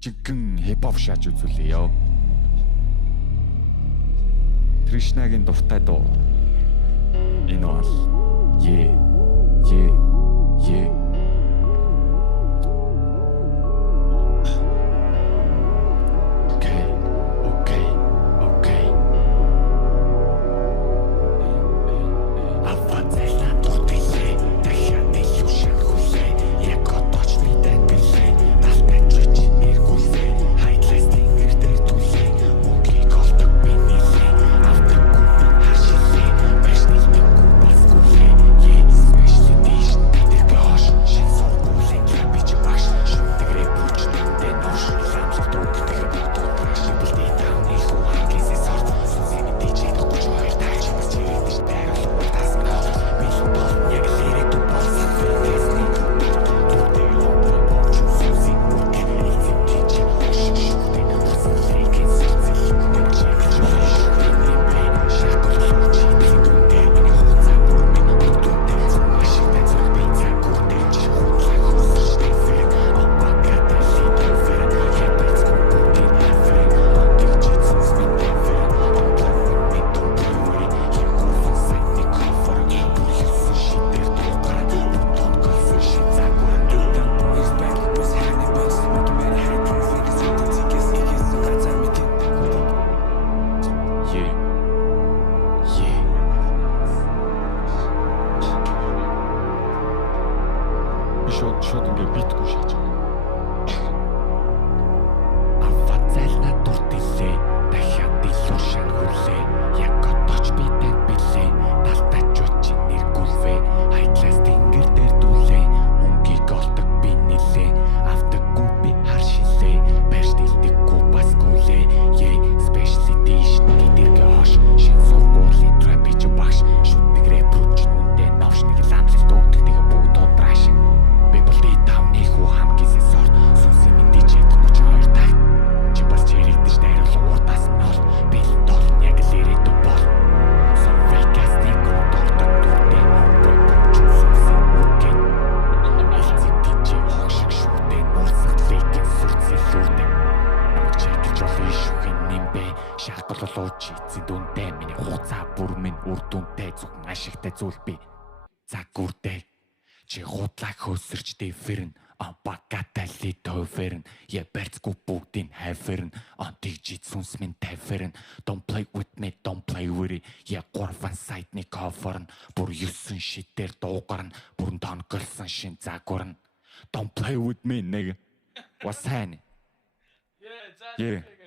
жигэн хипхоп шааж үзүүлээ ёо. Тришнагийн дуртай дуу. Энэ бол е. Шууд ингээ битгүй шааж байгаа. Авцална дуртилээ дахиад илүү шангуулээ яг одооч бидэд билээ талтай чуч нэргүүлвэ хайтлаас тэнгэр дээр дүүлээ мөнгийг олдог би нилээ автаггүй би харшилээ барьдилдэггүй бас гүлээ special edition гэдэргээ хош шин сургуулийн трапич багш шүтдэг рэпрүүч нүндээ навшныг ламлал дууддаг тэгээ бүгд одрааш шахгалуулж эцэн дүнтэй миний хуцаа бүр минь үр дүнтэй зөвхөн ашигтай зүйл би загвартай чи худлаа хөөсөрч дэвэрн багатали төвэрн я барьцгүй бүгдийн хайфэрн тэгжид сүнс минь тавьфэрн don't play with me don't play with it я гурван сайдны коферн бүр 9 шидээр дуугарна бүрэн тонголсон шин загварн don't play with me nigga what's happening yeah